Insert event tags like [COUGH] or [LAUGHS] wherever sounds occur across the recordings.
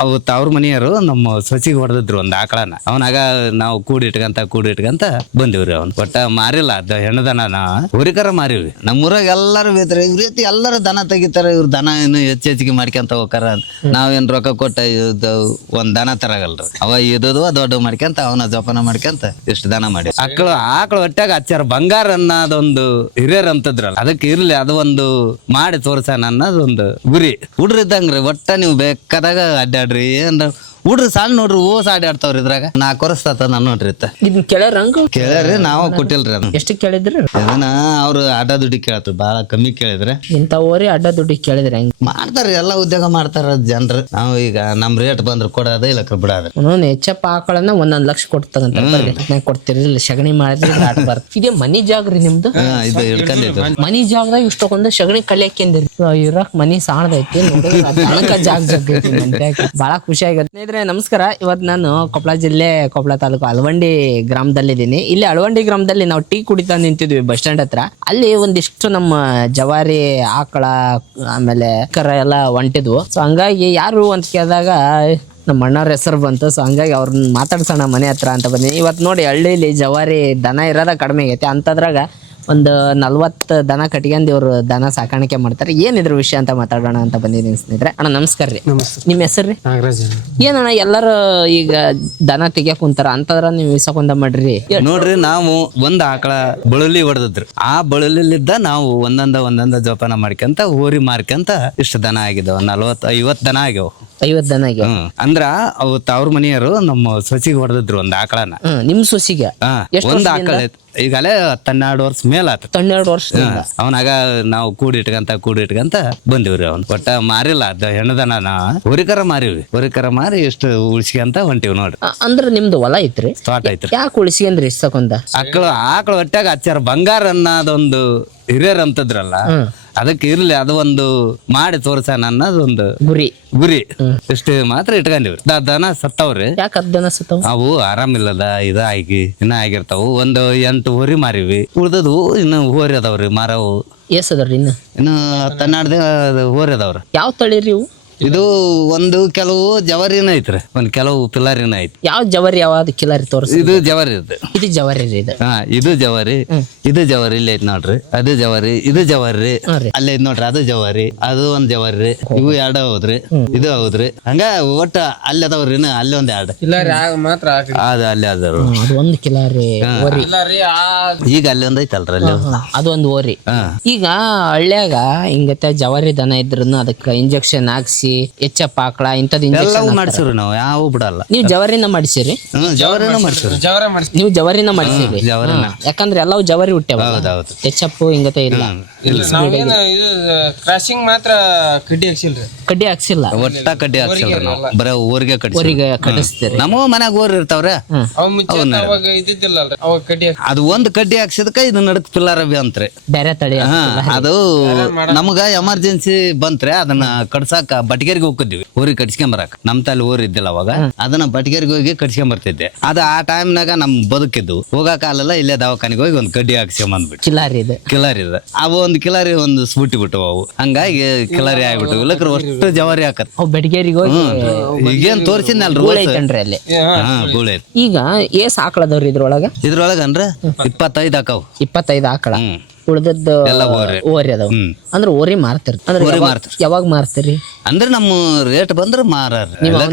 ಅವು ತವ್ರ ಮನೆಯವರು ನಮ್ಮ ಸೊಸಿಗೆ ಹೊಡೆದಿದ್ರು ಒಂದು ಆಕಳನ. ಅವನಾಗ ನಾವು ಕೂಡಿ ಕೂಡಿಟ್ಕಂತ ಕೂಡಿ ಇಟ್ಕಂತ ಬಂದಿವ್ರಿ ಅವ್ನು. ಒಟ್ಟ ಮಾರಿಲ್ಲ ಅದ ಹೆಣ್ಣದನ ಹುರಿಕರ ಮಾರಿವಿ ನಮ್ಮೂರಾಗ ಎಲ್ಲಾರು ಬೇತಾರೆ ಇವ್ರ ರೀತಿ ಎಲ್ಲಾರು ದನ ತೆಗಿತಾರ. ಇವ್ರ ದನ ಏನು ಹೆಚ್ಚು ಹೆಚ್ಚಿಗೆ ಮಾಡ್ಕೊಂತ ಹೋಗಾರ ನಾವೇನ್ ರೊಕ್ಕ ಕೊಟ್ಟ ಇದು ಒಂದ್ ದನ ತರಗಲ್ರಿ. ಅವ ಇದ್ದು ದೊಡ್ಡ ಮಾಡ್ಕೊಂತ ಅವನ ಜೋಪಾನ ಮಾಡ್ಕೊಂತ ಇಷ್ಟು ದನ ಮಾಡಿ ಆಕಳು ಆಕಳು ಒಟ್ಟಾಗ ಹಚ್ಚಾರ ಬಂಗಾರ ಅನ್ನೋದೊಂದು ಹಿರಿಯರ್ ಅಂತದ್ರಲ್ಲ. ಅದಕ್ಕೆ ಇರ್ಲಿ ಅದು ಒಂದು ಮಾಡಿ ತೋರ್ಸಣ ಅನ್ನೋದೊಂದು ಗುರಿ. ಹುಡ್ರಿದ್ದಂಗ್ರಿ ಒಟ್ಟ ನೀವು ಬೇಕಾದಾಗ ಅಡ್ಡಾಡ್ರಿ ಏನ್ ಹುಡ್ರು ಸಣ್ಣ ನೋಡ್ರಿ ಓಸ್ ಆಡ್ತಾವ್ರಿ ಇದ್ರಾಗ. ನಾಲ್ಕು ಕೊರಸ್ತಾತ ಆತ ನಾನು ನೋಡ್ರಿ ಇತ್ತ. ಇದನ್ನ ಕೇಳ್ಯಾರ ಹಂಗ ಕೇಳ್ಯಾರಿ ನಾವು ಕೊಟ್ಟಿಲ್ರಿ ಅದನ್ನ ಎಷ್ಟು ಕೇಳಿದ್ರಿ? ಅದನ್ನ ಅವ್ರು ಅಡ್ಡ ದುಡ್ಡಿ ಕೇಳತ್ರಿ ಬಹಳ ಕಮ್ಮಿ ಕೇಳಿದ್ರೆ. ಇಂತ ಓರಿ ಅಡ್ಡ ದುಡ್ಡಿ ಕೇಳಿದ್ರೆ ಹೆಂಗ್? ಮಾಡ್ತಾರ್ರಿ ಎಲ್ಲಾ ಉದ್ಯೋಗ ಮಾಡ್ತಾರ ಜನರು. ನಾವು ಈಗ ನಮ್ ರೇಟ್ ಬಂದ್ರೆ ಕೊಡೋದ ಇಲ್ಲ ಬಿಡೋದ್ರಿ ಒಂದೊಂದು ಹೆಚ್ಚಪ್ಪ ಆಕಳನ್ನ ಒಂದೊಂದ್ ಲಕ್ಷ ಕೊಡ್ತಂತ. ಬರ್ರಿ ನಾನ್ ಕೊಡ್ತೀರಿ ಇಲ್ಲ ಸಗಣಿ ಮಾಡಿದ್ರೆ ಆಟ [LAUGHS] ಇದೇ ಮನಿ ಜಾಗ ರೀ ನಿಮ್ದು ಇದು ಹಿಡ್ಕೊಂಡಿದ್ದು ಮನಿ ಜಾಗದಾಗ ಇಷ್ಟೊಂದು ಸಗಣಿ ಕಲಿಯಾಕೇಂದ್ರಿ ಇರಕ್ ಮನಿ ಸಾಣದೈತಿ ಜಾಗ ಜಾಗ. ಬಾಳ ಖುಷಿ ಆಗತ್ತೆ ಸ್ನೇಹಿತರೆ ನಮಸ್ಕಾರ. ಇವತ್ತು ನಾನು ಕೊಪ್ಪಳ ಜಿಲ್ಲೆ ಕೊಪ್ಪಳ ತಾಲೂಕು ಅಳವಂಡಿ ಗ್ರಾಮದಲ್ಲಿದ್ದೀನಿ. ಇಲ್ಲಿ ಅಳವಂಡಿ ಗ್ರಾಮದಲ್ಲಿ ನಾವು ಟೀ ಕುಡಿತಾ ನಿಂತಿದ್ವಿ ಬಸ್ ಸ್ಟ್ಯಾಂಡ್ ಹತ್ರ. ಅಲ್ಲಿ ಒಂದಿಷ್ಟು ನಮ್ಮ ಜವಾರಿ ಆಕಳ, ಆಮೇಲೆ ಕರ ಎಲ್ಲ ಹೊಂಟಿದ್ವು ಸೊ ಹಂಗಾಗಿ ಯಾರು ಅಂತ ಕೇಳಿದಾಗ ನಮ್ಮ ಅಣ್ಣವ್ರ ಹೆಸರು ಬಂತು. ಸೊ ಹಂಗಾಗಿ ಅವ್ರನ್ನ ಮಾತಾಡ್ಸೋಣ ಮನೆ ಹತ್ರ ಅಂತ ಬಂದಿನಿ. ಇವತ್ತು ನೋಡಿ ಹಳ್ಳಿಲಿ ಜವಾರಿ ದನ ಇರೋದ ಕಡಿಮೆ ಆಗೈತೆ. ಅಂಥದ್ರಾಗ ಒಂದು ನಲ್ವತ್ತು ದನ ಕಟ್ಕೊಂಡು ಇವ್ರು ದನ ಸಾಕಾಣಿಕೆ ಮಾಡ್ತಾರೆ. ಏನಿದ್ರ ವಿಷಯ ಅಂತ ಮಾತಾಡೋಣ ಅಂತ ಬಂದಿದ್ದೀನಿ ಸ್ನೇಹಿತರೆ. ಅಣ್ಣ ನಮಸ್ಕಾರ ರೀ. ನಿಮ್ಮ ಹೆಸರು ರೀ? ನಾಗರಾಜ್ ಏನಣ್ಣ ಎಲ್ಲರೂ ಈಗ ದನ ತೆಗಿಯಕ್ ಕುಂತಾರ? ಅಂತದ್ರ ನೀವು ಇಸಕೊಂದ ಮಾಡ್ರಿ. ನೋಡ್ರಿ ನಾವು ಒಂದ್ ಆಕಳ ಬಳಲಿ ಹೊಡೆದಿದ್ರು. ಆ ಬಳಲಿಲಿದ್ದ ನಾವು ಒಂದೊಂದ ಒಂದೊಂದ ಜೋಪಾನ ಮಾಡ್ಕೊಂತ ಊರಿ ಮಾರ್ಕೊಂತ ಇಷ್ಟು ದನ ಆಗಿದಾವ ನಲ್ವತ್ ಐವತ್ ದನ ಆಗ್ಯಾವ. ಐವತ್ ದನ ಆಗ್ಯಾವ. ಹ್ಮ್. ಅಂದ್ರ ಅವು ತವ್ರ ಮನೆಯವರು ನಮ್ಮ ಸೊಸಿಗೆ ಹೊಡೆದಿದ್ರು ಒಂದ್ ಆಕಳನ. ಹ್ಮ್ ನಿಮ್ ಸೊಸಿಗೆ? ಹಾ ಒಂದ್ ಆಕಳ ಐತ್. ಈಗಲೇ ಹತ್ತೆರಡು ವರ್ಷ ಮೇಲ್ ಆತ. ಹನ್ನೆರಡು ವರ್ಷದಿಂದ. ಅವನಾಗ ನಾವು ಕೂಡಿಟ್ಕಂತ ಕೂಡಿಟ್ಕಂತ ಕೂಡಿ ಇಟ್ಕಂತ ಬಂದಿವ್ರಿ ಅವ್ನು. ಒಟ್ಟ ಮಾರಿಲ್ಲ ಅದ ಹೆಣ್ಣದನ ಹೊರಿಕರ ಮಾರಿವಿ ಹೊರಿಕರ ಮಾರಿ ಇಷ್ಟು ಉಳ್ಸ್ಕೊಂತ ಹೊಂಟಿವಿ ನೋಡ್ರಿ. ಅಂದ್ರ ನಿಮ್ದು ಹೊಲ ಐತ್ರಿ? ತೋಟ ಐತ್ರಿ. ಯಾಕೆ ಉಳಿಸ್ಕೊಂಡ್ರಿ ಇಷ್ಟಕೊಂದ ಆಕಳು ಆಕಳು ಒಟ್ಟಾಗ ಹಚ್ಚಾರ ಬಂಗಾರ ಅನ್ನೋದೊಂದು ಹಿರಿಯರ್ ಅಂತದ್ರಲ್ಲ ಅದಕ್ಕೆ ಇರ್ಲಿ ಅದು ಒಂದು ಮಾಡಿ ತೋರ್ಸಣ ಅನ್ನೋದೊಂದು ಗುರಿ. ಗುರಿ. ಇಷ್ಟು ಮಾತ್ರ ಇಟ್ಕೊಂಡಿವ್ರಿ. ದ- ದನ ಸತ್ತವ್ರಿ. ಯಾಕೆ ಅದನ ಸತ್ತಾವ ಸತ್ತವ ಅವು ಆರಾಮಿಲ್ಲದ ಇದಾಗಿ ಇನ್ನ ಆಗಿರ್ತಾವು. ಒಂದು ಎಂಟು ಹೋರಿ ಮಾರಿವಿ. ಉಳ್ದದು ಇನ್ನು ಹೋರಿ ಅದಾವ್ರಿ ಮಾರವು. ಎಸ್ ಅದಾವ್ರಿ ಇನ್ನು? ಇನ್ನು ಹತ್ತೆರಡು ಹೋರಿ ಅದಾವ್ರಿ. ಯಾವ ತಳಿರಿ ಇವು? ಇದು ಒಂದು ಕೆಲವು ಜವರಿನ ಐತ್ರಿ. ಒಂದ್ ಕೆಲವು ಪಿಲಾರಿನ ಐತಿ. ಯಾವ ಜವರಿ ಯಾವ್ದು ಕಿಲಾರಿ ತೋರಿಸ? ಇದು ಜವರಿ ಇದು ಇದು ಜವರಿ ರೀ ಇದು. ಹಾ ಇದು ಜವರಿ. ಇದು ಜವರಿ ಇಲ್ಲಿ ಐತ್ ನೋಡ್ರಿ. ಅದು ಜವರಿ ಇದು ಜವರಿ ಹಾ ರೀ. ಅಲ್ಲಿ ಐತ್ ನೋಡ್ರಿ ಅದು ಜವರಿ ಅದು ಒಂದ್ ಜವರಿ ಇವು ಎರಡು ಹೌದ್ರಿ. ಇದು ಹೌದ್ರಿ. ಹಂಗ ಒಟ್ಟ ಅಲ್ಲಿ ಅದಾವ್ರಿ ಇನ್ನ ಅಲ್ಲಿ ಒಂದ್ ಎರಡು. ಇಲ್ಲ ರೀ ಆಗ ಮಾತ್ರ ಅದು ಅಲ್ಲಿ ಅದಾವ್ರಿ ಹ್ಮ್, ಅದು ಒಂದು ಕಿಲಾರಿ ಓರಿ. ಇಲ್ಲ ರೀ ಆ ಈಗ ಅಲ್ಲಿ ಒಂದ್ ಐತಲ್ರಿ ಅಲ್ಲಿ. ಅದು ಒಂದು ಓರಿ. ಹಾ. ಈಗ ಹಳ್ಳ್ಯಾಗ ಹಿಂಗತ್ತ ಜವಾರಿ ದನ ಇದ್ರು ಅದಕ್ಕೆ ಇಂಜೆಕ್ಷನ್ ಹಾಕ್ಸಿ ಎಚ್ಚಪ್ಪ ಆಕಳ ಇಂಥದ್ದು ಇಂಜೆಕ್ಷನ್ injection ಮಾಡ್ಸಿವ್ರಿ ನಾವು ಯಾವ ಬಿಡಲ್ಲ. ನೀವು ಜವರಿನ ಮಾಡಿಸಿರಿ. ಹ್ಮ್ ಜವರಿನ ಮಾಡ್ಸಿವ್ರಿ. ಜವರ ಮಾಡಿಸಿ ನೀವು ಜವರಿನ ಮಾಡಿಸಿರಿ. ಜವರಿನ. ಯಾಕಂದ್ರೆ ಎಲ್ಲವೂ ಜವರಿ ಹುಟ್ಟ್ಯಾವ ಹೌದೌದು. ಎಚ್ಚಪ್ಪು ಹಿಂಗತೆ ಇಲ್ಲ. ನಾವೇನು ಇದು ಕ್ರಾಸಿಂಗ್ ಮಾತ್ರ ಕಡ್ಡಿ ಹಾಕ್ಸಿಲ್ರಿ. ಕಡ್ಡಿ ಹಾಕ್ಸಿಲ್ಲ. ಒಟ್ಟ ಕಡ್ಡಿ ಹಾಕ್ಸಿಲ್ರಿ ನಾವು. ಬರೀ ಊರಿಗೆ ಕಡ್ಡಿ ಊರಿಗೆ ಕಡಿಸ್ತೀರಿ ನಮ್ಮ ಮನ್ಯಾಗ ಊರ್ ಇರ್ತಾವ್ರೆ. ಅವ್ ಮುಂಚೆ ಅವಾಗ ಇದ್ದಿದ್ದಿಲ್ಲಲ್ರಿ. ಅವಾಗ ಕಡ್ಡಿ ಹಾಕ್ಸಿ ಅದು ಒಂದ್ ಕಡ್ಡಿ ಹಾಕ್ಸಿದಕ್ಕ ಇದು ನಡಕ್ ಪಿಲ್ಲರ್ ಅಭಿ ಅಂತ್ರಿ. ಬೇರೆ ತಳಿ ಹಾ ಅದು ನಮಗ ಎಮರ್ಜೆನ್ಸಿ ಬಂತ್ರಿ ಅದನ್ನ ಕಡ್ಸಾಕ ಬಟ್ಗೇರಿಗೆ ಹೋಗ್ತಿದ್ವಿ. ಊರಿಗೆ ಕಟ್ಸ್ಕೊಂಬರಕ್. ನಮ್ ತಲೆ ಊರ್ ಇದ್ದಿಲ್ಲ ಅವಾಗ. ಅದನ್ನ ಬಟ್ಗೇರಿಗೆ ಹೋಗಿ ಕಟ್ಸ್ಕೊಂಡ್ ಬರ್ತಿದ್ದೆ ಅದ ಆ ಟೈಮ್ನಾಗ ನಮ್ ಬದುಕಿದ್ದು. ಹೋಗಕ್ ಆಗಲ್ಲ ಇಲ್ಲೇ ದವಾಖಾನೆಗೆ ಹೋಗಿ ಒಂದ್ ಕಡ್ಡಿ ಹಾಕ್ಸ್ಕೊಂಬಂದ್ಬಿಟ್ಟು ಕಿಲಾರಿ ಇದೆ. ಕಿಲಾರಿ ಇದೆ. ಅವು ಒಂದ್ ಕಿಲಾರಿ ಒಂದು ಸ್ಫೂಟಿ ಬಿಟ್ಟು ಅವು. ಹಂಗಾಗಿ ಕಿಲಾರಿ ಆಗ್ಬಿಟ್ಟು ಇಲ್ಲಕ್ರ ಅಷ್ಟು ಜವಾರಿ ಹಾಕತ್ ಅವು ಬೆಡಗೇರಿಗೆ ಹೋಗಿ ಈಗೇನ್ ತೋರ್ಸಿದ್ನಲ್ರಿ ಗುಳೆ ಐತನ್ರಿ ಅಲ್ಲಿ. ಹಾ ಗೂಳೆ ಈಗ ಏಸ್ ಆಕಳದವ್ರಿ ಇದ್ರೊಳಗ? ಇದ್ರೊಳಗನ್ರ? ಇಪ್ಪತ್ತೈದು ಹಾಕವ್. ಇಪ್ಪತ್ತೈದು ಆಕಳ. ಹ್ಮ್. ಉಳ್ದದ್ದು ಎಲ್ಲ ಓರಿ. ಅದಾವ. ಅಂದ್ರೆ ಓರಿ ಮಾರ್ತಿರ್. ಅಂದ್ರೆ ಓರಿ ಯಾವಾಗ- ಮಾರ್ತೀರಿ. ಯಾವಾಗ ಮಾರ್ತೀರಿ? ಅಂದ್ರೆ ನಮ್ಮ ರೇಟ್ ಬಂದ್ರೆ ಮಾರಾರ.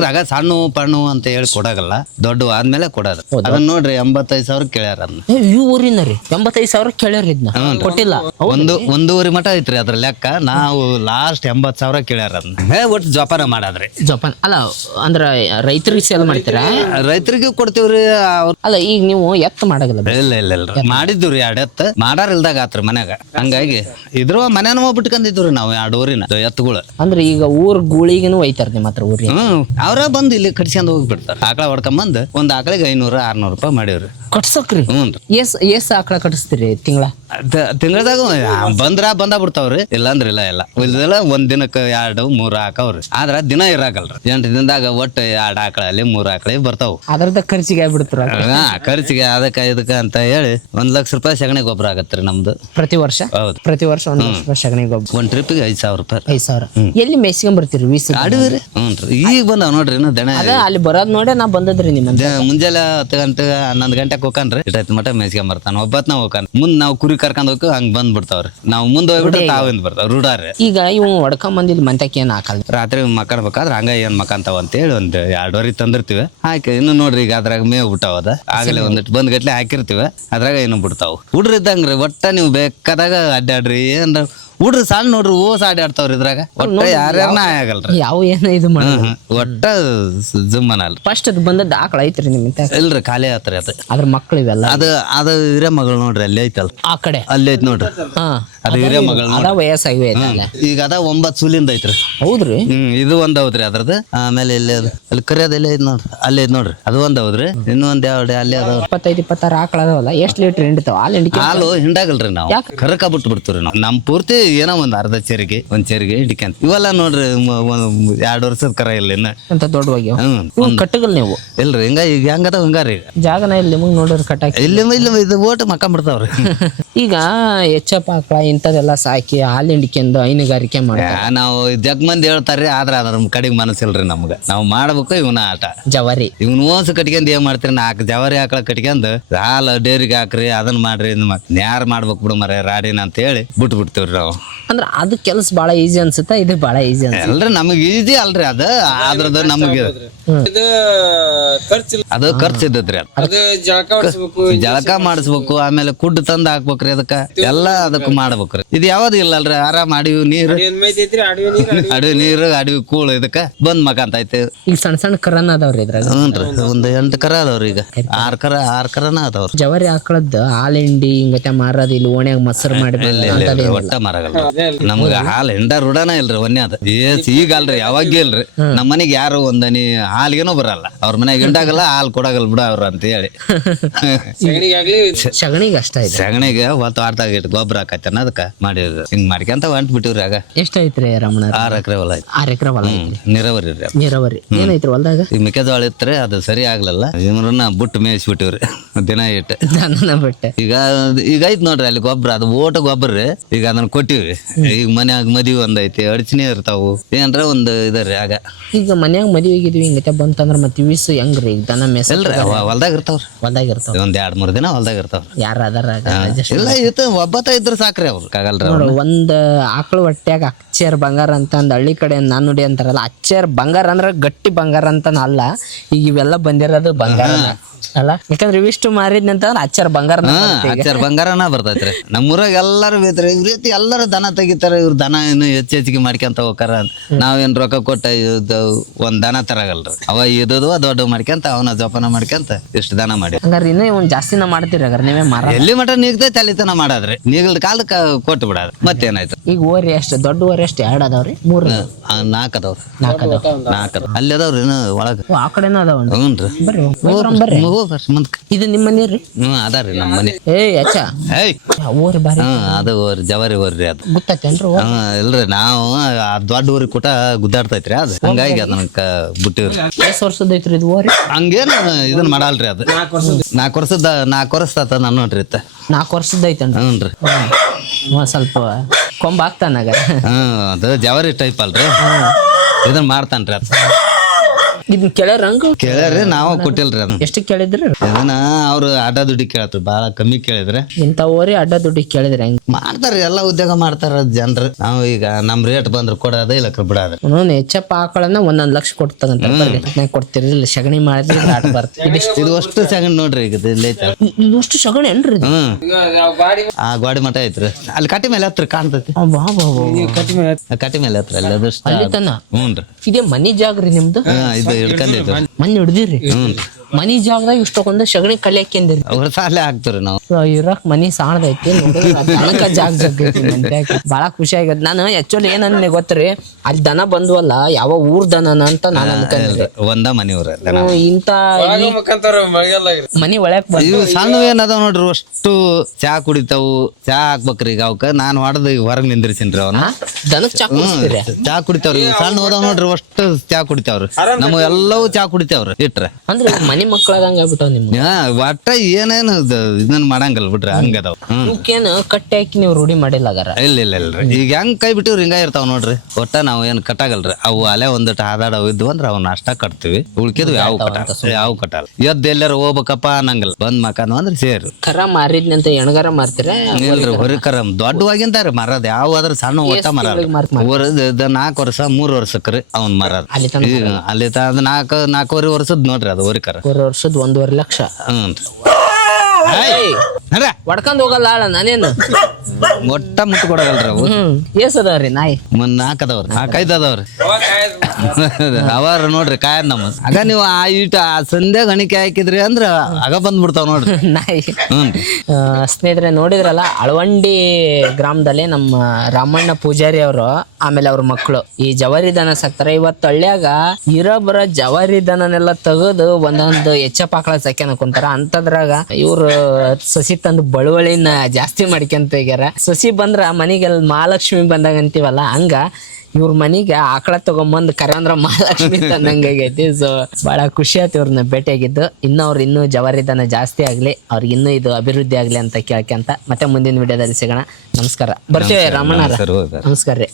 ಆಗ ಸಣ್ಣ ಪಣ್ಣು ಅಂತ ಹೇಳಿ ಕೊಡಾಗಲ್ಲ ದೊಡ್ಡ ಆದ್ಮೇಲೆ ಕೊಡೋದು ಅದನ್ನ ನೋಡ್ರಿ ಎಂಬತ್ತೈದು ಸಾವಿರ ಕೇಳ್ಯಾರ ಈ ಇವು ಊರಿನ ರೀ. ಎಂಬತ್ತೈದು ಸಾವಿರ ಕೇಳ್ಯಾರ ಇದನ್ನ ಕೊಟ್ಟಿಲ್ಲ. ಒಂದು ಒಂದೂವರೆ ಮಠ ಐತ್ರಿ ಅದ್ರ ಲೆಕ್ಕ. ನಾವು ಲಾಸ್ಟ್ ಎಂಬತ್ ಸಾವಿರ ಕೇಳ್ಯಾರ ಅದನ್ನ ಹೇ ಒಟ್ಟು ಜೋಪಾನ ಮಾಡಾದ್ರಿ. ಜೋಪಾನ. ಅಲ್ಲ ಅಂದ್ರ ರೈತರಿಗೆ ಸೇಲ್ ಮಾಡ್ತೀರಾ? ರೈತರಿಗೂ ಕೊಡ್ತೀವ್ರಿ ಅವ್ರ ಅಲ್ಲ ಈಗ ನೀವು ಎತ್ತ ಮಾಡಾಗಲ್ಲ. ಇಲ್ಲ ಇಲ್ಲ ಇಲ್ಲ. ಮಾಡಿದ್ವಿ ರೀ ಎತ್ತ ಮಾಡಾರ ಇಲ್ದಾಗ ಆತ್ರಿ. ಮನ್ಯಾಗ. ಹಂಗಾಗಿ ಇದ್ರ ಮನೆನವ ಬಿಟ್ಕಂದಿದ್ರು ನಾವು ಎರಡು ಊರಿನ ಎತ್ತುಗಳು. ಅಂದ್ರೆ ಈಗ ಊರ್ ಗೂಳಿಗೆನು ಒಯ್ತಾರ ನಿಮ್ಮ ಹತ್ರ ಊರಿ ಹ್ಮ್ ಅವ್ರ ಬಂದು ಇಲ್ಲಿ ಕಟ್ಸ್ಕೊಂಡ್ ಹೋಗ್ಬಿಡ್ತಾರೆ. ಆಕಳ ಹೊಡ್ಕೊಂಬಂದು ಒಂದ್ ಆಕಳಿಗೆ ಐನೂರ ಆರ್ನೂರು ರೂಪಾಯಿ ಮಾಡಿವ್ರಿ. ಕಟ್ಸಕ್ರಿ? ಹ್ಞೂ ಎಸ್ ಎಸ್ ಆಕಳ ಕಟ್ಟಿಸ್ತೀರಿ ತಿಂಗಳ? ತಿಂಗಳದಾಗ ಬಂದ್ರ ಬಂದ ಬಿಡ್ತಾವ್ರಿ. ಇಲ್ಲಾಂದ್ರ ಇಲ್ಲ ಇಲ್ಲ ಇಲ್ದೆಲ್ಲ ಒಂದ್ ದಿನಕ್ಕ ಎರಡು ಮೂರ್ ಹಾಕವ್ರಿ. ಆದ್ರ ದಿನ ಇರಾಕಲ್ರಿ. ಎಂಟು ದಿನದಾಗ ಒಟ್ಟು ಎರಡ್ ಆಕಳಲ್ಲಿ ಮೂರ್ ಆಕಳಿ ಬರ್ತಾವ. ಅದ್ರದ ಖರ್ಚಿಗೆ ಆಗ್ಬಿಡ್ತಾರ ಹಾ ಖರ್ಚಿಗೆ ಅದಕ್ಕ ಇದಕ್ಕ ಅಂತ ಹೇಳಿ ಒಂದ್ ಲಕ್ಷ ರೂಪಾಯಿ ಸಗಣಿ ಗೊಬ್ಬರ ಆಗತ್ರಿ ನಮ್ದು. ಪ್ರತಿ ವರ್ಷ? ಹೌದು. ಪ್ರತಿ ವರ್ಷ ಒಂದ್ ಲಕ್ಷ ರೂಪಾಯಿ ಸಗಣಿ ಗೊಬ್ಬರ. ಒಂದ್ ಟ್ರಿಪ್ಗೆ ಐದ್ ಸಾವಿರ ರೂಪಾಯಿ. ಐದ್ ಸಾವಿರ. ಎಲ್ಲಿ ಮೇಯ್ಸ್ಕೊಂಡ್ ಬರ್ತೀರಿ ವೀಸ್ ಹ್ಞೂ ಈಗ ಬಂದಾವ ನೋಡ್ರಿ ಇನ್ನು ಅದ ಅಲ್ಲಿ ಬರೋದ್ ನೋಡೇ ನಾ ಬಂದದ್ರಿ ನಿಮ್ಮ ಮುಂಜಾನೆ ಹತ್ತು ಗಂಟೆ ಹನ್ನೊಂದು ಗಂಟೆಗೆ ಹೋಗ್ಕನ್ರಿ ಇಟ್ಟ ಮಟ ಮೇಯ್ಸ್ಕೊಂಡ್ ಬರ್ತಾನ. ಒಬ್ಬತ್ ನಾವು ಹೋಗ್ಕನ್ ಮುಂದ್ ನಾವು ಕುರಿ ಕರ್ಕೊಂಡ್ ಹೋಗಿ ಹಂಗ್ ಬಂದ್ ಬಿಡ್ತಾವ್ರಿ ನಾವು ಮುಂದೆ ಹೋಗ್ಬಿಟ್ರೆ ತಾವಿಂದ ಬರ್ತಾವ ರೂಢಾರಿ. ಈಗ ಇವ್ ಹೊಡ್ಕೊಂಡ್ ಬಂದಿದ್ ಮಂತಕ್ಕೆ ಏನ್ ಹಾಕಲ್ಲ. ರಾತ್ರಿ ಮಕ್ಕಳ್ಬೇಕಾದ್ರೆ ಹಂಗ ಏನ್ ಮಕ್ಕಂತಾವ ಅಂತೇಳಿ ಒಂದ್ ಎರಡುವರೆ ತಂದಿರ್ತೀವಿ. ಹಾಕಿ ಇನ್ನು ನೋಡ್ರಿ ಈಗ ಅದ್ರಾಗ ಮೇವ್ ಬಿಟ್ಟಾವದ. ಆಗ್ಲೇ ಒಂದಿಟ್ಟು ಬಂದ್ ಗಟ್ಲೆ ಹಾಕಿರ್ತೀವಿ. ಅದ್ರಾಗ ಏನು ಬಿಡ್ತಾವ? ಹುಡ್ರಿದ್ದಂಗ್ರಿ ಒಟ್ಟ ನೀವು ಬೇಕಾದಾಗ ಅಡ್ಡಾಡ್ರಿ ಏನ್ ಹುಡ್ರಿ ಸಣ್ಣ ನೋಡ್ರಿ ಸಾಡಿ ಆಡ್ತಾವ್ರಿ ಇದ್ರಾಗ. ಒಟ್ಟ ಯಾರ್ಯಾರ ಆಗಲ್ರಿ. ಯಾವ ಏನ ಇದು ಮಾಡ ಹ್ಮ್ ಜುಮ್ಮನ ಒಟ್ಟ ಜುಮ್ಮನಲ್ರಿ ಫಸ್ಟ್ ಅದು ಬಂದದ್ದು ಆಕಳ ಐತ್ರಿ ನಿಮ್ಮ ಇಲ್ರಿ ಖಾಲಿ ಆತ್ರಿ ಅದು. ಅದ್ರ ಮಕ್ಳು ಇವೆಲ್ಲ. ಅದು ಅದು ಹಿರೇ ಮಗಳು ನೋಡ್ರಿ ಅಲ್ಲಿ ಐತಲ್ ಆ ಕಡೆ. ಅಲ್ಲಿ ಐತ್ ನೋಡ್ರಿ. ಹಾ ಅದು ಹಿರೇ ಮಗಳು ಅದ ವಯಸ್ಸಾಗಿವೆ ಈಗ ಅದ ಒಂಬತ್ ಸುಲಿಂದ ಐತ್ರಿ. ಹೌದ್ರಿ? ಹ್ಮ್ ಇದು ಒಂದ್ ಹೌದ್ರಿ ಅದ್ರದ್ದು. ಆಮೇಲೆ ಇಲ್ಲಿ ಅದು ಅಲ್ಲಿ ಕರಿಯೋದು ಇಲ್ಲಿ ಐತ್ ನೋಡ್ರಿ. ಅಲ್ಲಿ ಐತ್ ನೋಡ್ರಿ. ಅದು ಒಂದ್ ಹೌದ್ರಿ. ಇನ್ನೂ ಒಂದ್ ಯಾವ್ದು ಅಲ್ಲಿ ಅದ್ ಇಪ್ಪತ್ತೈದು ಇಪ್ಪತ್ತಾರು ಆಕಳ ಅದಾವಲ್ಲ ಎಷ್ಟ್ ಲೀಟರ್ ಹಿಂಡಿತಾವ? ಹಾಲು ಹಿಂಡಿಕೆ ಹಾಲು ಹಿಂಡಾಗಲ್ರಿ ನಾವು. ಕರಕ ಬಿಟ್ಟು ಬಿಡ್ತೀವ್ರಿ ನಾವು. ನಮ್ ಪೂರ್ತಿ ಏನೋ ಒಂದ್ ಅರ್ಧ ಚೆರಿಗೆ ಒಂದ್ ಚೆರಿಗೆ ಹಿಡಿಕಂತ. ಇವೆಲ್ಲ ನೋಡ್ರಿ ಎರಡು ವರ್ಷದ ಕರ ಇಲ್ಲ ಇನ್ನ. ಅಂತ ದೊಡ್ಡವಾಗ್ಯಾವ ಹ್ಮ್ ಇವ್ ಕಟ್ಟಗಲ್ ನೀವು? ಇಲ್ರಿ ಹಿಂಗ ಈಗ ಹೆಂಗದ ಹಂಗಾರಿ ಈಗ. ಜಾಗನ ಇಲ್ಲಿ ನಿಮಗೆ ನೋಡಿದ್ರೆ ಕಟ್ಟಾಕಿ. ಇಲ್ಲಿ ಇಲ್ಲಿ ಇದು ಓಟ್ ಮಕ್ಕ ಬಿಡ್ತಾವ್ರಿ [LAUGHS] ಈಗ ಎಚ್ಚಪ್ಪ ಆಕಳ ಇಂಥದೆಲ್ಲ ಸಾಕಿ ಹಾಲು ಹಿಂಡಿಕೆಂದು ಹೈನುಗಾರಿಕೆ ಮಾಡಿ ಯಾ, ನಾವು ಜಗ್ ಮಂದಿ ಹೇಳ್ತಾರ್ರಿ ಆದ್ರ ಅದ್ರ ಕಡೆಗೆ ಮನಸ್ಸಿಲ್ರಿ ನಮ್ಗ. ನಾವು ಮಾಡ್ಬೇಕು ಇವನ ಆಟ. ಜವಾರಿ. ಇವ್ನ ಓಸ್ ಕಟ್ಕೊಂಡ್ ಏನ್ ಮಾಡ್ತೀರಿ ನಾಲ್ಕು ಜವಾರಿ ಆಕಳ ಕಟ್ಕೊಂಡ್ ಹಾಲು ಡೇರಿಗೆ ಹಾಕ್ರಿ ಅದನ್ನ ಮಾಡ್ರಿ ಇದನ್ನ ಮಾಡ್ರಿ ಯಾರು ಮಾಡ್ಬೇಕು ಬಿಡು ಮರ ರಾಡಿನ ಅಂತ ಹೇಳಿ ಬಿಟ್ಟು ಬಿಡ್ತೀವ್ರಿ ನಾವು. ಅಂದ್ರ ಅದು ಕೆಲಸ ಬಹಳ ಈಜಿ ಅನ್ಸುತ್ತ? ಇದು ಬಹಳ ಈಜಿ ಅನ್ಸುತ್ತೆ? ನಮಗ್ ಈಜಿ ಅಲ್ರಿ ಅದ. ಅದ್ರದ್ದು ನಮಗೆ ಇದು ಖರ್ಚಿಲ್ಲ ಅದು ಖರ್ಚು ಇದ್ದದ್ರಿ ಅದು. ಅದು ಜಳಕ ಹೊಡಿಸ್ಬೇಕು ಜಳಕ ಮಾಡಿಸ್ಬೇಕು ಆಮೇಲೆ ಕುಡ್ ತಂದ್ ಹಾಕ್ಬೇಕ್ರಿ ಅದಕ್ಕ. ಎಲ್ಲಾ ಅದಕ್ಕೆ ಮಾಡ್ಬೇಕ್ರಿ. ಇದು ಯಾವ್ದು ಇಲ್ಲಲ್ರಿ ಆರಾಮ್ ಅಡವಿ ನೀರು. ಏನ್ ಅಡವಿ ನೀರ್ ಅಡವಿ ಅಡವಿ ನೀರು ಅಡವಿ ಕೂಳು ಇದಕ್ಕ. ಬಂದ್ ಐತೆ. ಈಗ ಸಣ್ಣ ಸಣ್ಣ ಕರನ ಅದಾವ್ರಿ ಇದ್ರಾಗ? ಹ್ಞೂನ್ರಿ ಒಂದ್ ಎಂಟು ಕರ ಅದಾವ್ರಿ ಈಗ. ಆರ್ ಕರ ಆರ್ ಕರನ ಅದಾವ್ರಿ. ಜವರಿ ಆಕಳದ್ದು ಹಾಲ್ ಹಿಂಡಿ ಹಿಂಗತೆ ಮಾರೋದು ಇಲ್ಲಿ ಓಣ್ಯಾಗ ಮೊಸರು ಮಾಡಿ ಒಟ್ಟ ನಮ್ಗ ಹಾಲ್ ಹೆಂಡ ರೂಢನ ಇಲ್ರಿ ಒನ್ನೆ ಅದ. ಏಸ್ ಈಗ ಅಲ್ರಿ ಯಾವಾಗ ಇಲ್ರಿ ನಮ್ಮ ಮನೆಗೆ ಯಾರು ಒಂದನಿ ಹಾಲ್ಗೇನೋ ಬರಲ್ಲ. ಅವ್ರ ಮನೆಗೆ ಹಿಂಡಾಗಲ್ಲ ಹಾಲ್ ಕೊಡಗಲ್ ಬಿಡ ಅವ್ರ ಅಂತ ಹೇಳಿ. ಸಗಣಿಗೆ ಆಗ್ಲಿ ಸಗಣಿಗೆ ಅಷ್ಟ ಇದೆ. ಸಗಣಿಗೆ ಒತ್ತು ಆಡ್ದಾಗ ಇಟ್ಟು ಗೊಬ್ಬರ ಹಾಕತ್ತೆ ಅದಕ್ಕ ಮಾಡಿದ್ರು ಹಿಂಗ್ ಮಾಡ್ಕೊಂತ ಹೊಂಟ್ ಬಿಟ್ಟಿವ್ರಿ ಆಗ. ಎಷ್ಟೈತ್ರಿ ರಮಣ ಆರ್ ಎಕರೆ ಹೊಲ ಐತಿ ಆರ್ ಎಕರೆ ಹೊಲ ನೀರಾವರಿ ರೀ. ನೀರಾವರಿ. ಏನೈತ್ರಿ ಹೊಲ್ದಾಗ? ಈ ಮೆಕ್ಕೆಜೋಳ ಇತ್ರಿ ಅದು ಸರಿ ಆಗ್ಲಿಲ್ಲ. ಇವ್ರನ್ನ ಬುಟ್ಟು ಮೇಯಿಸ್ಬಿಟ್ಟಿವ್ರಿ. ದಿನ ಇಟ್ಟು. ದನನ ಬಿಟ್ಟೆ. ಈಗ ಈಗ ಐತ್ ನೋಡ್ರಿ ಅಲ್ಲಿ ಗೊಬ್ಬರ ಅದು ಓಟ ಗೊಬ್ಬರ ರೀ. ಈಗ ಅದನ್ನ ಕೊಟ್ಟಿವಿ ಈಗ ಮನ್ಯಾಗ ಮದ್ವಿ ಒಂದ್ ಐತಿ ಅಡಚಿನಿ ಇರ್ತಾವು. ಏನ್ರ ಒಂದ್ ಇದರಿ ಆಗ. ಈಗ ಮನ್ಯಾಗ ಮದುವೆ ಆಗಿದ್ವಿ ಹಿಂಗ ಬಂತಂದ್ರ ಮತ್ತೆ ವೀಸು ಹೆಂಗ್ರಿ ಈಗ ದನ ಮೇಸ ಇಲ್ರಿ ಅವ ಹೊಲ್ದಾಗ ಇರ್ತಾವ್ರಿ. ಹೊಲ್ದಾಗ ಇರ್ತಾವ. ಒಂದ್ ಎರಡ್ ಮೂರ್ ದಿನ ಹೊಲ್ದಾಗ ಇರ್ತಾವ್ರಿ. ಯಾರ ಅದಾರ adjust ಇಲ್ಲ ಇತ್ತು ಒಬ್ಬತ ಇದ್ರ ಸಾಕ್ರಿ ಅವ್ರು ಆಗಲ್ರಿ ಅವ್ರು ನೋಡು ಒಂದ್ ಆಕಳ ಹೊಟ್ಯಾಗ ಅಚ್ಚೇರ್ ಬಂಗಾರ ಅಂತ ಅಂದ್ ಹಳ್ಳಿ ಕಡೆ ನಾನ್ ನುಡಿ ಅಂತಾರಲ್ಲ ಅಚ್ಚೇರ್ ಬಂಗಾರ ಅಂದ್ರ ಗಟ್ಟಿ ಬಂಗಾರ ಅಂತ ಅಲ್ಲ ಈಗ ಇವೆಲ್ಲ ಬಂದಿರೋದು ಬಂಗಾರ ಅಲ್ಲ? ಯಾಕಂದ್ರೆ ಇವಿಷ್ಟು ಮಾರಿದ್ನಿ ಅಂತಂದ್ರೆ ಅಚ್ಚೇರ್ ಬಂಗಾರ ಅಚ್ಚರ್ ಬಂಗಾರನ ಬರ್ತೈತ್ರಿ. ನಮ್ಮೂರಾಗ ಎಲ್ಲಾರು ಬೇತ್ರಿ ಇವ್ರ ರೀತಿ ಎಲ್ಲಾರು ದನ ತೆಗಿತಾರ ಇವ್ರ ದನ ಏನು ಹೆಚ್ಚು ಹೆಚ್ಚಿಗೆ ಮಾಡ್ಕೊಂತ ಹೋಗಾರ ನಾವೇನ್ ರೊಕ್ಕ ಕೊಟ್ಟ ಇದು ಒಂದ್ ದನ ತರಗಲ್ರಿ. ಅವ ಇದ್ದು ದೊಡ್ಡ ಮಾಡ್ಕೊಂತ ಅವನ ಜೋಪಾನ ಮಾಡ್ಕೊಂತ ಇಷ್ಟು ದನ ಮಾಡಿ. ಹಂಗಾರೆ ಇನ್ನೂ ಒಂದ್ ಜಾಸ್ತಿನ ಮಾಡ್ತೀರಿ ನೀವೇ ಮಾರ. ಎಲ್ಲಿ ಮಟ ನೀಗ್ತೈತೆ ಅಲ್ಲಿ ತನ ಮಾಡಾದ್ರಿ. ನೀಗಲ್ ಕಾಲ ಕೊಟ್ಟು ಬಿಡಾದ್ರಿ. ಮತ್ತೇನಾಯ್ತು? ಈಗ ಓರಿ ಎಷ್ಟು ದೊಡ್ಡ ಓರಿ ಎಷ್ಟು ಎರಡು ಅದಾವ್ರಿ? ಮೂರ್ ನಾಲ್ಕ ಅದಾವ್ರಿ? ನಾಲ್ಕು ಅದಾವ. ನಾಲ್ಕು ಅದಾವ. ಅಲ್ಲಿ ಅದಾವ್ರಿ ಇನ್ನು ಒಳಗ. ಆ ಕಡೆನೂ ಅದಾವ ಹ್ಞೂನ್ರಿ. ಬರ್ರಿ ಹೋಗ್ಬರೋಣ ಬರ್ರಿ. ಹೋಗ್ ಬರ್ರಿ ಮುಂದ್ಕ. ಇದು ನಿಮ್ಮ ಮನೆ ರೀ ಹ್ಞೂ ಅದಾರಿ ನಮ್ಮ ಮನೆ. ಏ ಅಚ್ಚ. ಏಯ್. ಓರಿ ಬಾರಿ. ಹ್ಞೂ ಅದು ಓರಿ ಜವಾರಿ ಓರಿ. ಅದು. ಗೊತ್ತೈತೇನ್ರಿ ಹಾ ಇಲ್ರಿ ನಾವು ಆ ದೊಡ್ಡ ಊರಿಗೆ ಕೂಟ ಗುದ್ದಾಡ್ತೈತ್ರಿ ಅದು. ಹಂಗಾಗಿ ಅದನ್ನ ಕ ಬಿಟ್ಟಿವ್ರಿ. ಎಷ್ಟ್ ವರ್ಷದ ಐತ್ರಿ ಇದು ಓರಿ ಹಂಗೇನು ಇದನ್ನ ಮಾಡಲ್ರಿ ಅದು. ನಾಲ್ಕು ವರ್ಷದ ನಾಲ್ಕು ವರ್ಷದ ನಾನು ನೋಡ್ರಿ ಇತ್ತ. ನಾಲ್ಕು ವರ್ಷದ ಐತೇನ್ರಿ? ಹ್ಞೂನ್ರಿ ಒಂದ್ ಸ್ವಲ್ಪ ಕೊಂಬ ಆಗ್ತಾನಾಗ ಹ್ಮ್ ಅದು ಜವಾರಿ ಟೈಪ್ ಅಲ್ರಿ. ಇದನ್ನ ಮಾಡ್ತಾನ್ರಿ ಅದು ಇದನ್ನ ಕೇಳ್ಯಾರಂಗ ಕೇಳ್ಯಾರಿ ನಾವು ಕೊಟ್ಟಿಲ್ರಿ ಅದನ್ನ. ಎಷ್ಟು ಕೇಳಿದ್ರಿ? ಅದನ್ನ ಅವ್ರು ಅಡ್ಡ ದುಡ್ಡಿ ಕೇಳ್ತಾರೆ ಬಾಳ ಕಮ್ಮಿ ಕೇಳಿದ್ರೆ. ಇಂಥ ಓರಿ ಅಡ್ಡ ದುಡ್ಡಿ ಕೇಳಿದ್ರೆ ಹೆಂಗ್? ಮಾಡ್ತಾರ್ರಿ ಎಲ್ಲಾ ಉದ್ಯೋಗ ಮಾಡ್ತಾರ ಜನರು. ನಾವು ಈಗ ನಮ್ ರೇಟ್ ಬಂದ್ರೆ ಕೊಡೋದ ಇಲ್ಲ ಬಿಡೋದ್ರಿ ಒಂದೊಂದು ಹೆಚ್ಚಪ್ಪ ಆಕಳನ್ನ ಒಂದೊಂದ್ ಲಕ್ಷ ಕೊಟ್ಟು ತಗಂತಾರ ಬರ್ರಿ ನಾನ್ ಕೊಡ್ತೀರಿ? ಇಲ್ಲ ಸಗಣಿ ಮಾಡಿದ್ರೆ ಆಟ ಬರ್ತದೆ ಇದಿಷ್ಟು ಇದು ಅಷ್ಟು ಸೆಕೆಂಡ್ ನೋಡ್ರಿ ಈಗ ಇದು. ಇದಷ್ಟು ಸಗಣಿ ಏನ್ರಿ ಇದು? ಹ್ಮ್. ಆ ಗೋಡೆ ಮಠ ಐತ್ರಿ. ಅಲ್ಲಿ ಕಟ್ಟಿ ಮೇಲೆ ಹತ್ರ ಕಾಣ್ತೈತಿ. ಆ, ಬಾ ಬಾ ಬಾ. ಕಟ್ಟಿ ಮೇಲೆ ಆ ಕಟ್ಟಿ ಮೇಲೆ ಹತ್ರ ಅಲ್ಲಿ ಅದಷ್ಟು ಅಲ್ಲಿ ತನ ಹ್ಞೂನ್ರಿ. ಇದೇ ಮನಿ ಜಾಗ ರೀ ನಿಮ್ದು? ಹಾ ಇದು ಹಿಡ್ಕೊಂಡಿದ್ದು ಮನೆ ಹಿಡ್ದಿರಿ. ಹ್ಞೂನ್ರಿ ಮನಿ ಜಾಗದಾಗ ಇಷ್ಟೊಂದು ಸಗಣಿ ಕಲೆ ಅವ್ರ ಸಾಲೆ ಹಾಕ್ತಿವ್ರಿ ನಾವು. ಇರಕ್ ಮನಿ ಸಾಣದೈತಿ ದನಕ ಜಾಗ ಜಗ್ಗೈತಿ ಬಾಳ ಖುಷಿ ಆಗೈತಿ ನಾನು ಆಕ್ಚುಲಿ ಏನ್ ಅನ್ನೆ ಗೊತ್ತ್ರಿ ಅಲ್ಲಿ ದನ ಬಂದ್ವಲ್ಲ ಯಾವ ಊರ್ ದನನ ಅಂತ ನಾನು ಅನ್ಕೊಂಡಿದ್ದೆ. ಒಂದ ಮನಿಯವ್ರ ಹ್ಮ್, ಇಂತ ಈ ಮನಿ ಒಳಗ್ ಬಂದು ಇವು ಸಣ್ಣ ಏನದಾವ ನೋಡ್ರಿ ಅಷ್ಟು ಚಾ ಕುಡಿತಾವು. ಚಾ ಹಾಕ್ಬೇಕ್ರಿ ಈಗ ಅವಕ್ಕ. ನಾನ್ ಹೊಡೆದು ಹೊರಗ್ ನಿಂದ್ರಿಸಿನ್ರಿ ಅವನ. ದನಕ್ ಚಾಕ್ ಚಾ ಕುಡಿತಾವ್ರಿ. ಇವು ಸಣ್ಣ ಹೋದಾವ್ ನೋಡ್ರಿ ಅಷ್ಟು ಚಾ ಕುಡಿತಾವ್ರಿ. ನಮ್ ಎಲ್ಲವೂ ಚಾ ಕುಡಿತಾವ್ರಿ ಇಟ್ರ. ಅಂದ್ರೆ ಮನಿ ಮಕ್ಕಳದಂಗ ಆಗ್ಬಿಟ್ಟವ್ ನಿಮ್ಗೆ? ಹಾ, ಒಟ್ಟ ಏನೇನು ಇದು ಇದನ್ನ ಮಾಡಂಗಿಲ್ಲ ಬಿಡ್ರಿ ಹಂಗದಾವ್ ಹ್ಮ್. ಇವಕ್ಕೇನು ಕಟ್ಟಿ ಹಾಕಿ ನೀವು ರೂಢಿ ಮಾಡಿಲ್ಲ ಅಗಾರ ಇಲ್ಲ ಇಲ್ಲ ಇಲ್ರಿ ಈಗ ಹೆಂಗ್ ಕೈ ಬಿಟ್ಟಿವ್ರಿ ಹಿಂಗ ಇರ್ತಾವ ನೋಡ್ರಿ. ಒಟ್ಟ ನಾವ್ ಏನ್ ಕಟ್ಟಾಗಲ್ರಿ. ಅವು ಅಲೆ ಒಂದಿಟ್ಟು ಹಾದಾಡವ್ ಇದ್ವು ಅಂದ್ರ ಅವನ್ನ ಅಷ್ಟ ಕಟ್ತೀವಿ. ಉಳ್ಕಿದ್ವಿ ಯಾವ ಕಟ್ಟ ಯಾವ ಕಟ್ಟಲ್ಲ ಎದ್ದು ಎಲ್ಲಾರ ಹೋಗ್ಬೇಕಪ್ಪ ಅನ್ನಂಗಿಲ್ಲ. ಬಂದ್ ಮಕಾನು ಅಂದ್ರೆ ಸೇರು. ಕರ ಮಾರಿದ್ನಂತ ಎಣಗಾರ ಮಾರ್ತೀರ? ಇಲ್ರಿ ಹೊರಿಕರ ದೊಡ್ಡವಾಗಿಂತಾರ ಮರದ ಯಾವ ಅದ್ರ ಸಣ್ಣ ಒಟ್ಟ ಮರ ನಾಲ್ಕ ವರ್ಷ ಮೂರ್ ವರ್ಷಕ್ರಿ ಅವ್ನ್ ಮರದ. ಅಲ್ಲಿ ತನಕ ಈಗ ಅಲ್ಲಿ ತ ಅದ್ ನಾಲ್ಕು ನಾಲ್ಕೂವರೆ ವರ್ಷದ್ ನೋಡ್ರಿ ಅದು ಹೊರಿಕರ ಮೂರು ವರ್ಷದ ಒಂದೂವರೆ ಲಕ್ಷ. ಹ್ಞೂ ಹೊಡ್ಕೊಂಡ್ ಹೋಗಲ್ಲ ಆಳ ನಾನೇನು? ಒಟ್ಟ ಮುಟ್ಟು ಕೊಡಗಲ್ರಿ ಅವು. ಹ್ಮ್ ಏಸದವ್ರಿ ನಾಯಿ. ಒಂದ್ ನಾಲ್ಕದವ್ರಿ ನಾಲ್ಕೈದು ಅದಾವ್ರಿ. ಅವರ ನೋಡ್ರಿ ಕಾಯ್ ನಮ್ಮ. ಆಗ ನೀವು ಆ ಈಟ ಆ ಸಂಧ್ಯಾಗ ಗಣಿಕೆ ಹಾಕಿದ್ರಿ ಅಂದ್ರ ಆಗ ಬಂದ್ಬಿಡ್ತಾವ ನೋಡ್ರಿ. [LAUGHS] ನಾಯಿ. ಆ, ಸ್ನೇಹಿತರೆ ನೋಡಿದ್ರಲ್ಲ ಅಳವಂಡಿ ಗ್ರಾಮದಲ್ಲಿ ನಮ್ಮ ರಾಮಣ್ಣ ಪೂಜಾರಿ ಅವರು ಆಮೇಲೆ ಅವ್ರ ಮಕ್ಕಳು ಈ ಜವಾರಿ ದನ ಸಾಕ್ತಾರೆ. ಇವತ್ತು ಹಳ್ಳ್ಯಾಗ ಇರೋ ಬರೋ ಜವಾರಿ ದನನೆಲ್ಲ ತೆಗೆದು ಒಂದೊಂದು ಎಚ್ಚ ಪಾಕಳ ಸಾಕ್ಯಾನ ಕುಂತಾರ. ಅಂತದ್ರಾಗ ಇವ್ರು ಸಸಿ ತಂದು ಬಳುವಳಿನ ಜಾಸ್ತಿ ಮಾಡ್ಕೊಂತ ಹೋಗ್ಯಾರ ಸಸಿ ಬಂದ್ರ ಮನೆಗೆ ಮಹಾಲಕ್ಷ್ಮಿ ಬಂದಾಗ ಅಂತೀವಲ್ಲ ಹಂಗ ಇವ್ರ ಮನೆಗೆ ಆಕಳ ತಗೊಂಬಂದ್ ಕರಂದ್ರ ಮಹಾಲಕ್ಷ್ಮಿ [LAUGHS] ತಂದಂಗಾಗೈತಿ ಸೊ ಬಹಳ ಖುಷಿ ಆಯ್ತು ಇವ್ರನ್ನ ಭೇಟಿಯಾಗಿದ್ದು. ಇನ್ನು ಅವ್ರು ಇನ್ನೂ ಜವಾರಿ ದನ ಜಾಸ್ತಿ ಆಗ್ಲಿ ಅವ್ರಿಗೆ ಇನ್ನೂ ಇದು ಅಭಿವೃದ್ಧಿ ಆಗ್ಲಿ ಅಂತ ಕೇಳ್ಕೊಂತ ಮತ್ತೆ ಮುಂದಿನ ವಿಡಿಯೋದಲ್ಲಿ ಸಿಗೋಣ. ನಮಸ್ಕಾರ. ಬರ್ತೇವೆ ರಾಮಣ್ಣ ನಮಸ್ಕಾರ ರೀ.